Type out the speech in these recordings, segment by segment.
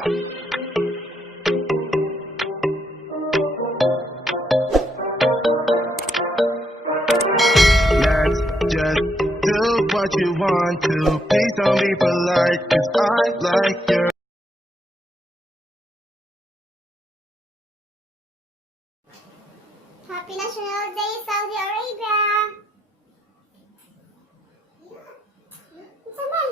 Let's just do what you want to. Please don't be polite, 'cause I like your. Happy National Day, Saudi Arabia! Isa man?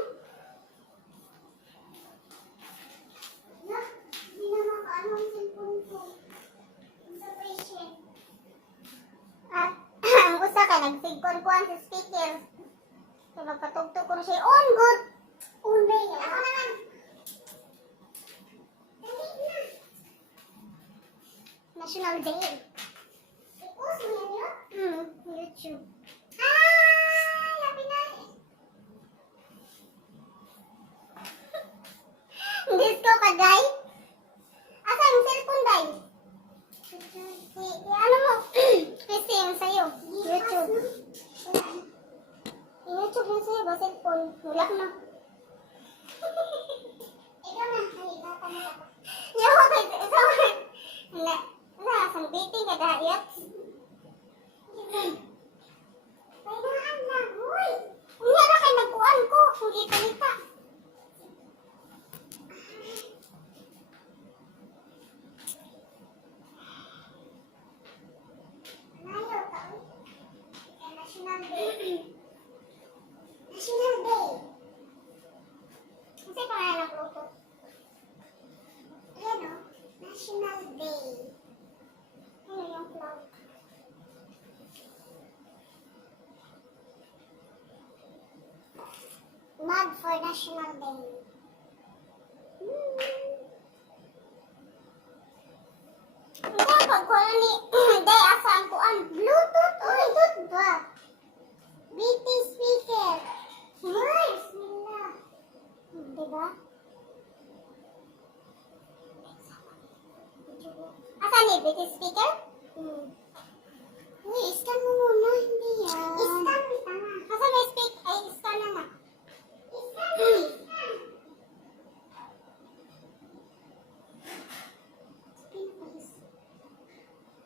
Hindi na makaano ang cellphone ko. Sa presyo. At ang usa ka, nagsigkon-kuan sa speaker. So magpatugtog ko na siya. On, good! On, day. Ako naman. Dali na. National Day. I-post mo yan yun? YouTube. Happy na. Disco ka, Day? Asa yung cellphone, Day? Ano mo? Kasi yung sa'yo. YouTube. YouTube yung sa'yo ba? Cellphone. Wala na. Ikaw na. Halibatan mo ako. Yung okay. Ikaw na. Wala. Wala. Sang dating ka dahil. Kailangan lang. Uy. Unya na kayo nagkuhan ko. Hindi kalita. Nayo ka. National Day. National Day. Kasi pangalan ng grupo. Ayan o. National Day. Ano yung cloud? Mug for National Day. Hindi, pagkuhan ni Day, asaan ko ang Bluetooth. Uy, Bluetooth ba? BT speaker. Nice! Nila. Diba? Asan ni BT speaker? Uy, iskan mo muna. Hindi yan. Iskan mo tama. Asan may speak? Ay, iskan na na. Iskan mo, iskan.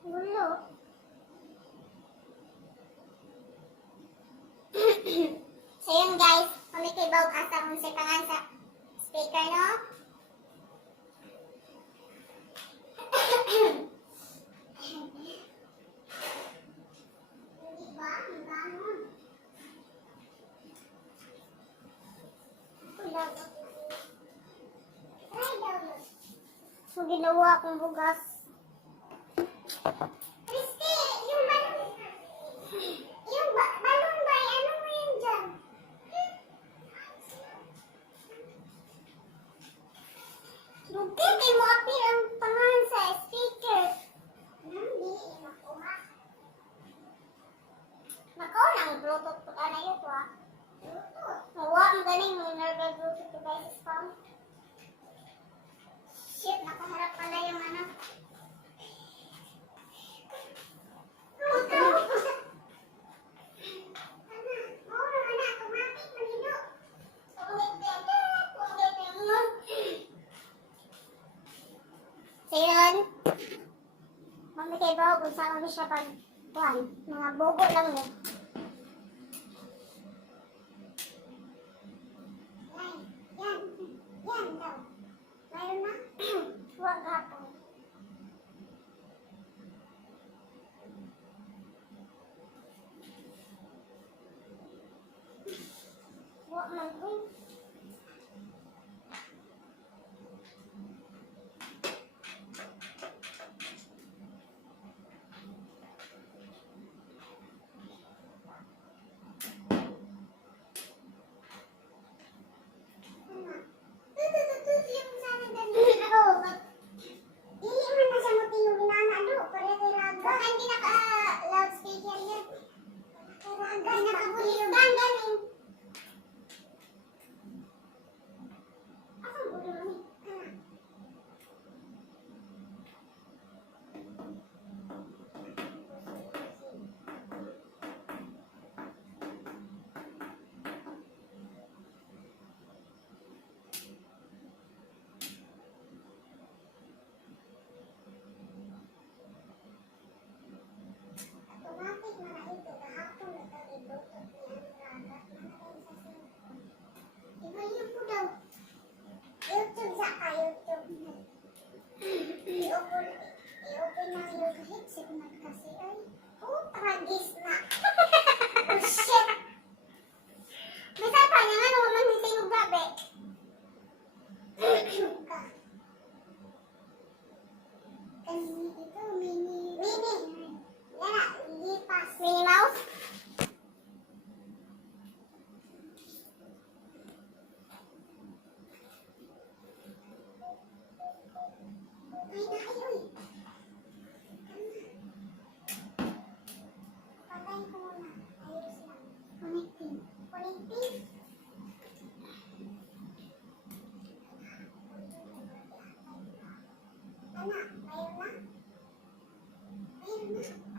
Ulo. So yun guys, kumikibaw asa mong sipangan sa speaker, no? Diba? Ang bangon. Kulag. Try daw. So ginawa akong bugas. Christy, yung balon. Yung balon ba? Ano mo yun dyan? Bukit, eh mo appear ang pangalan sa speaker. Hindi, makuha. Makaw lang, Bluetooth po na yun po ah. Bluetooth? Mawa, ang galing mo yung Bluetooth devices pa. Shit, nakaharap pala yung ano. So yun, mamikay ba kung saan kami siya pag-buwan. Mga bugo lang yun. Yan daw. Mayroon na? Huwag hapon. Huwag man ko. si ay. Oh, tragis na. Oh, shit. Bisa pa niya nga naman magmiting og gabi. Kasi ito, mini. Yana, lipas. Minnie Mouse? Ay, uy. Patayin ko muna. Ayos lang. Connecting. Ana, mayroon na.